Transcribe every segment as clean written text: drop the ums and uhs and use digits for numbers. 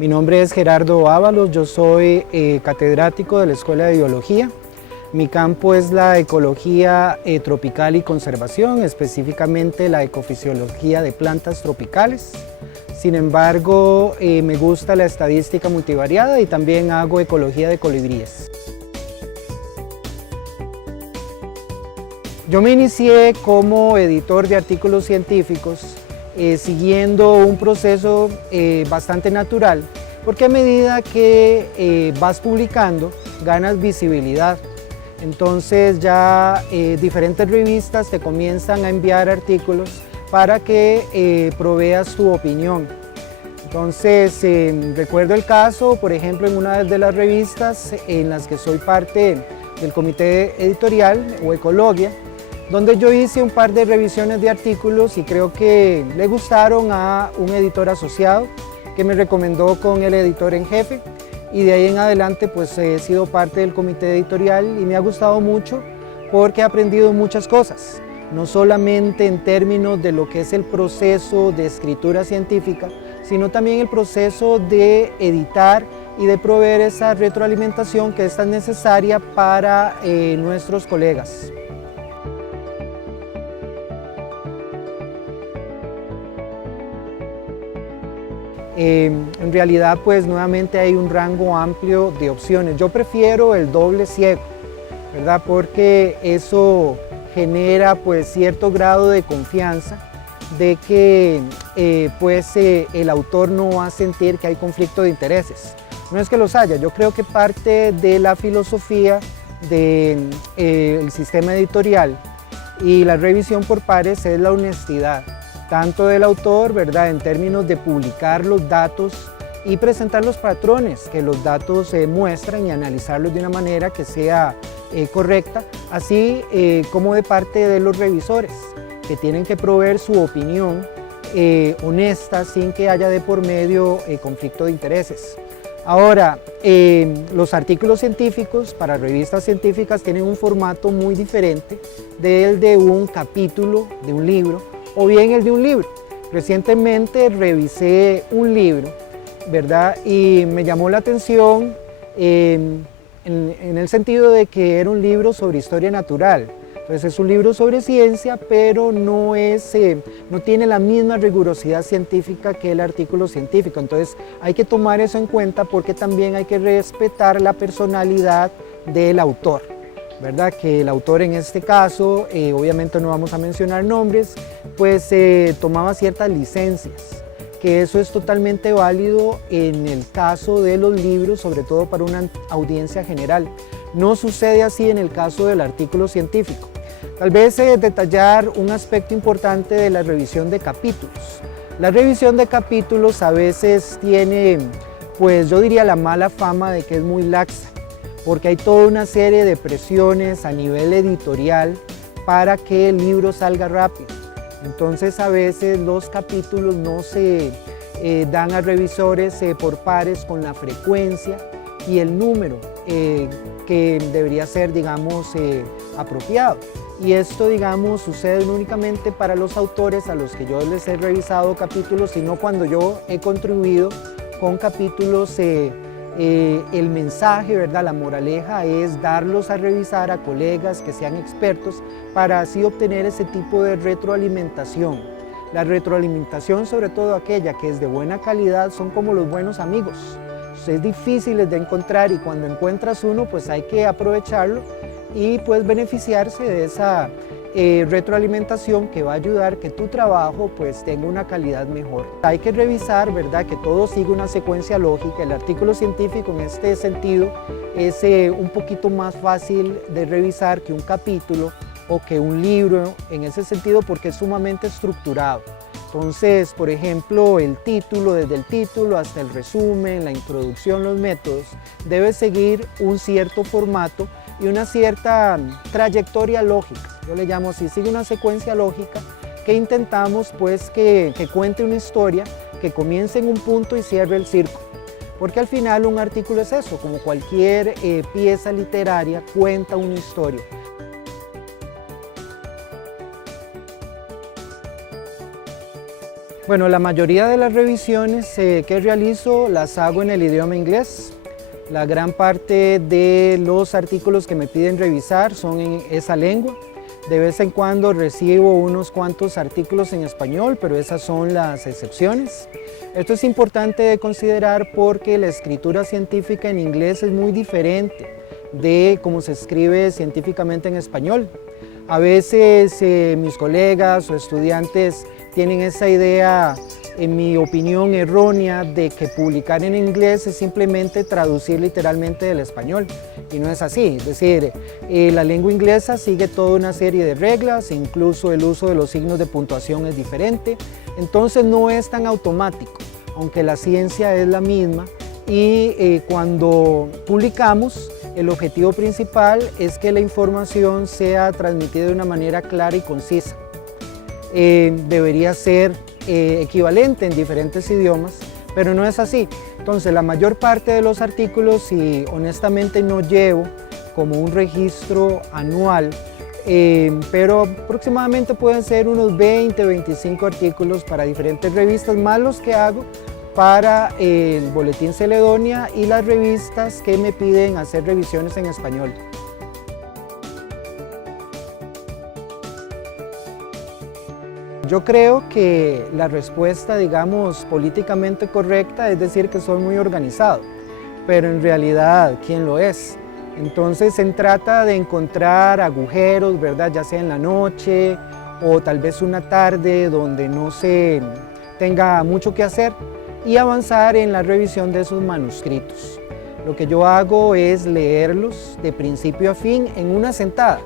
Mi nombre es Gerardo Ábalos, yo soy catedrático de la Escuela de Biología. Mi campo es la ecología tropical y conservación, específicamente la ecofisiología de plantas tropicales. Sin embargo, me gusta la estadística multivariada y también hago ecología de colibríes. Yo me inicié como editor de artículos científicos siguiendo un proceso bastante natural, porque a medida que vas publicando ganas visibilidad. Entonces ya diferentes revistas te comienzan a enviar artículos para que proveas tu opinión. Entonces recuerdo el caso, por ejemplo, en una de las revistas en las que soy parte del comité editorial o Ecologia, donde yo hice un par de revisiones de artículos y creo que le gustaron a un editor asociado que me recomendó con el editor en jefe, y de ahí en adelante pues he sido parte del comité editorial y me ha gustado mucho porque he aprendido muchas cosas, no solamente en términos de lo que es el proceso de escritura científica, sino también el proceso de editar y de proveer esa retroalimentación que es tan necesaria para nuestros colegas. En realidad pues nuevamente hay un rango amplio de opciones. Yo prefiero el doble ciego, ¿verdad? Porque eso genera pues cierto grado de confianza de que el autor no va a sentir que hay conflicto de intereses. No es que los haya, yo creo que parte de la filosofía del sistema editorial y la revisión por pares es la honestidad, tanto del autor, ¿verdad?, en términos de publicar los datos y presentar los patrones que los datos muestran y analizarlos de una manera que sea correcta, así como de parte de los revisores, que tienen que proveer su opinión honesta sin que haya de por medio conflicto de intereses. Ahora, los artículos científicos para revistas científicas tienen un formato muy diferente del de un capítulo de un libro o bien el de un libro. Recientemente revisé un libro, ¿verdad? Y me llamó la atención en el sentido de que era un libro sobre historia natural. Entonces es un libro sobre ciencia, pero no tiene la misma rigurosidad científica que el artículo científico. Entonces hay que tomar eso en cuenta porque también hay que respetar la personalidad del autor, ¿verdad? Que el autor en este caso, obviamente no vamos a mencionar nombres, pues tomaba ciertas licencias, que eso es totalmente válido en el caso de los libros, sobre todo para una audiencia general. No sucede así en el caso del artículo científico. Tal vez detallar un aspecto importante de la revisión de capítulos. La revisión de capítulos a veces tiene, pues yo diría, la mala fama de que es muy laxa, porque hay toda una serie de presiones a nivel editorial para que el libro salga rápido. Entonces a veces los capítulos no se dan a revisores por pares con la frecuencia y el número que debería ser, digamos, apropiado. Y esto, digamos, sucede no únicamente para los autores a los que yo les he revisado capítulos, sino cuando yo he contribuido con capítulos. El mensaje, ¿verdad?, la moraleja es darlos a revisar a colegas que sean expertos para así obtener ese tipo de retroalimentación. La retroalimentación, sobre todo aquella que es de buena calidad, son como los buenos amigos. Es difícil de encontrar y cuando encuentras uno pues hay que aprovecharlo y pues beneficiarse de esa retroalimentación que va a ayudar que tu trabajo pues tenga una calidad mejor. Hay que revisar, ¿verdad?, que todo siga una secuencia lógica. El artículo científico en este sentido es un poquito más fácil de revisar que un capítulo o que un libro en ese sentido porque es sumamente estructurado. Entonces, por ejemplo, el título, desde el título hasta el resumen, la introducción, los métodos, debe seguir un cierto formato y una cierta trayectoria lógica. Yo le llamo así, sigue una secuencia lógica que intentamos pues que cuente una historia, que comience en un punto y cierre el círculo. Porque al final un artículo es eso, como cualquier pieza literaria, cuenta una historia. Bueno, la mayoría de las revisiones que realizo las hago en el idioma inglés. La gran parte de los artículos que me piden revisar son en esa lengua. De vez en cuando recibo unos cuantos artículos en español, pero esas son las excepciones. Esto es importante de considerar porque la escritura científica en inglés es muy diferente de cómo se escribe científicamente en español. A veces mis colegas o estudiantes tienen esa idea, en mi opinión, errónea de que publicar en inglés es simplemente traducir literalmente del español, y no es así. Es decir, la lengua inglesa sigue toda una serie de reglas, incluso el uso de los signos de puntuación es diferente, entonces no es tan automático, aunque la ciencia es la misma, y cuando publicamos, el objetivo principal es que la información sea transmitida de una manera clara y concisa. Debería ser equivalente en diferentes idiomas, pero no es así. Entonces, la mayor parte de los artículos, y honestamente no llevo como un registro anual, pero aproximadamente pueden ser unos 20, 25 artículos para diferentes revistas, más los que hago para el Boletín Celedonia y las revistas que me piden hacer revisiones en español. Yo creo que la respuesta, digamos, políticamente correcta es decir que soy muy organizado, pero en realidad, ¿quién lo es? Entonces se trata de encontrar agujeros, ¿verdad? Ya sea en la noche o tal vez una tarde donde no se tenga mucho que hacer y avanzar en la revisión de esos manuscritos. Lo que yo hago es leerlos de principio a fin en una sentada.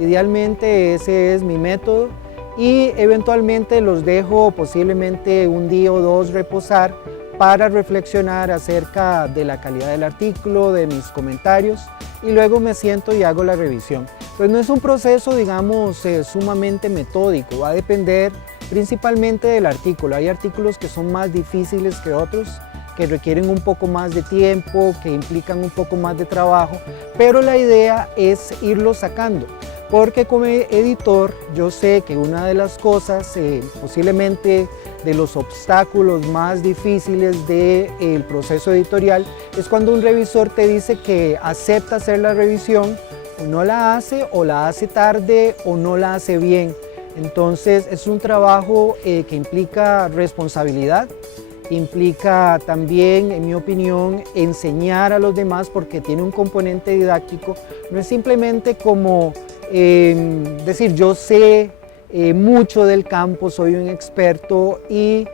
Idealmente ese es mi método. Y eventualmente los dejo posiblemente un día o dos reposar para reflexionar acerca de la calidad del artículo, de mis comentarios, y luego me siento y hago la revisión. Pues no es un proceso, digamos, sumamente metódico, va a depender principalmente del artículo. Hay artículos que son más difíciles que otros, que requieren un poco más de tiempo, que implican un poco más de trabajo, pero la idea es irlo sacando. Porque como editor yo sé que una de las cosas, posiblemente de los obstáculos más difíciles del proceso editorial, es cuando un revisor te dice que acepta hacer la revisión, o no la hace, o la hace tarde, o no la hace bien. Entonces es un trabajo que implica responsabilidad, implica también, en mi opinión, enseñar a los demás porque tiene un componente didáctico. No es simplemente como decir yo sé mucho del campo, soy un experto y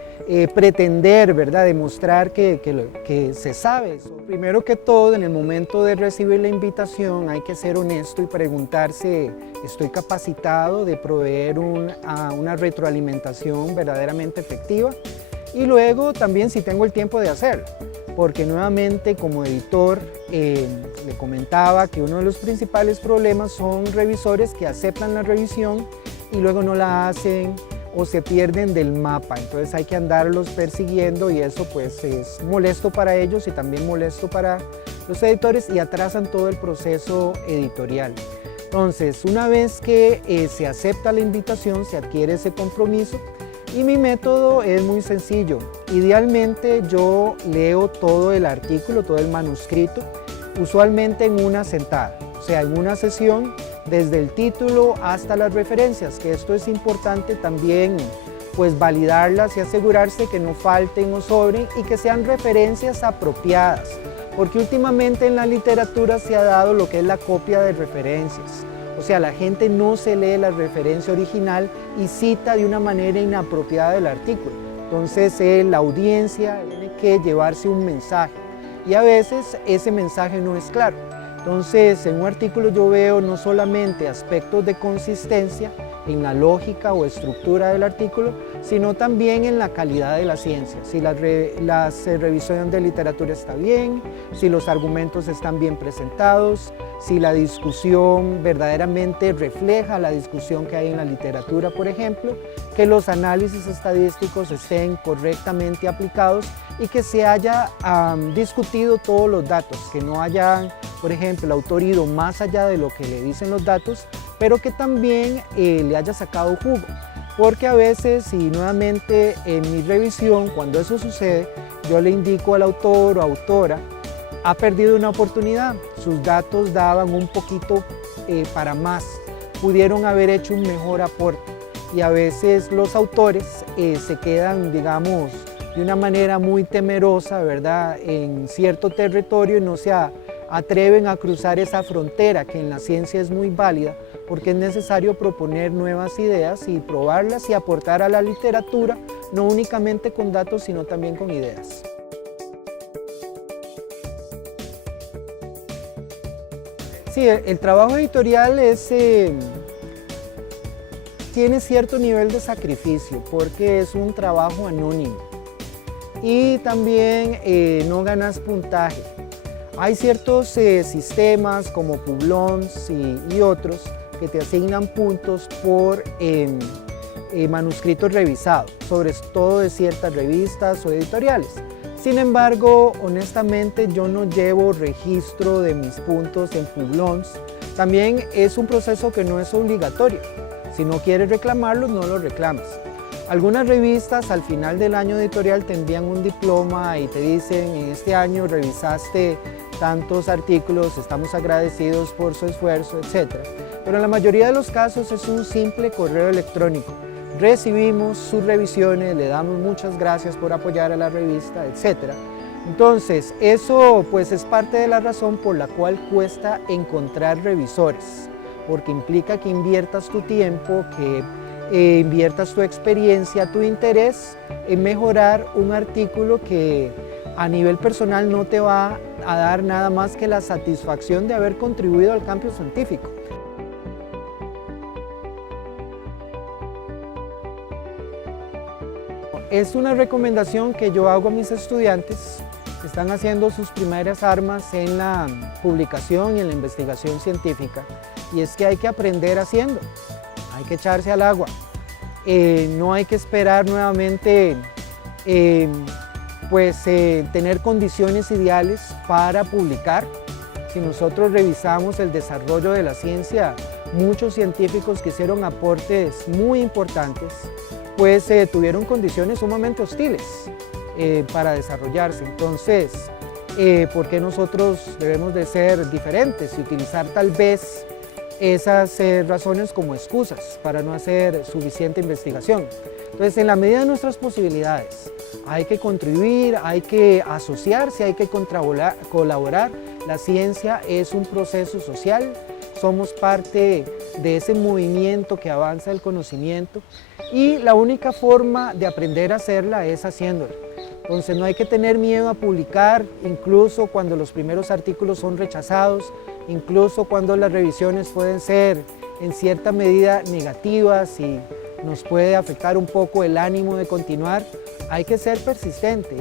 pretender, ¿verdad?, demostrar que se sabe. Primero que todo, en el momento de recibir la invitación hay que ser honesto y preguntarse, ¿estoy capacitado de proveer una retroalimentación verdaderamente efectiva? Y luego también si tengo el tiempo de hacerlo, porque nuevamente como editor le comentaba que uno de los principales problemas son revisores que aceptan la revisión y luego no la hacen o se pierden del mapa, entonces hay que andarlos persiguiendo y eso pues es molesto para ellos y también molesto para los editores y atrasan todo el proceso editorial. Entonces, una vez que se acepta la invitación, se adquiere ese compromiso. Y mi método es muy sencillo. Idealmente yo leo todo el artículo, todo el manuscrito, usualmente en una sentada, o sea, en una sesión desde el título hasta las referencias, que esto es importante también pues validarlas y asegurarse que no falten o sobren y que sean referencias apropiadas, porque últimamente en la literatura se ha dado lo que es la copia de referencias. O sea, la gente no se lee la referencia original y cita de una manera inapropiada el artículo. Entonces la audiencia tiene que llevarse un mensaje y a veces ese mensaje no es claro. Entonces en un artículo yo veo no solamente aspectos de consistencia en la lógica o estructura del artículo, sino también en la calidad de la ciencia. Si la revisión de literatura está bien, si los argumentos están bien presentados, si la discusión verdaderamente refleja la discusión que hay en la literatura, por ejemplo, que los análisis estadísticos estén correctamente aplicados y que se haya discutido todos los datos, que no haya, por ejemplo, el autor ido más allá de lo que le dicen los datos, pero que también le haya sacado jugo. porque a veces, y nuevamente en mi revisión, cuando eso sucede, yo le indico al autor o autora, ha perdido una oportunidad, sus datos daban un poquito para más, pudieron haber hecho un mejor aporte, y a veces los autores se quedan, digamos, de una manera muy temerosa, ¿verdad?, en cierto territorio y no se atreven a cruzar esa frontera que en la ciencia es muy válida, porque es necesario proponer nuevas ideas y probarlas y aportar a la literatura, no únicamente con datos, sino también con ideas. Sí, el trabajo editorial tiene cierto nivel de sacrificio, porque es un trabajo anónimo y también no ganas puntaje. Hay ciertos sistemas como Publons y otros que te asignan puntos por manuscritos revisados, sobre todo de ciertas revistas o editoriales. Sin embargo, honestamente yo no llevo registro de mis puntos en Publons. También es un proceso que no es obligatorio. Si no quieres reclamarlos, no los reclames. Algunas revistas al final del año editorial te envían un diploma y te dicen: en este año revisaste tantos artículos, estamos agradecidos por su esfuerzo, etc. Pero en la mayoría de los casos es un simple correo electrónico. Recibimos sus revisiones, le damos muchas gracias por apoyar a la revista, etc. Entonces, eso pues es parte de la razón por la cual cuesta encontrar revisores, porque implica que inviertas tu tiempo, que inviertas tu experiencia, tu interés en mejorar un artículo que a nivel personal no te va a dar nada más que la satisfacción de haber contribuido al campo científico. Es una recomendación que yo hago a mis estudiantes que están haciendo sus primeras armas en la publicación y en la investigación científica, y es que hay que aprender haciendo, hay que echarse al agua, no hay que esperar nuevamente tener condiciones ideales para publicar. Si nosotros revisamos el desarrollo de la ciencia, muchos científicos que hicieron aportes muy importantes, pues tuvieron condiciones sumamente hostiles para desarrollarse. Entonces, ¿por qué nosotros debemos de ser diferentes y utilizar tal vez esas razones como excusas para no hacer suficiente investigación? Entonces, en la medida de nuestras posibilidades, hay que contribuir, hay que asociarse, hay que colaborar. La ciencia es un proceso social, somos parte de ese movimiento que avanza el conocimiento, y la única forma de aprender a hacerla es haciéndola. Entonces no hay que tener miedo a publicar, incluso cuando los primeros artículos son rechazados, incluso cuando las revisiones pueden ser en cierta medida negativas y nos puede afectar un poco el ánimo de continuar. Hay que ser persistente.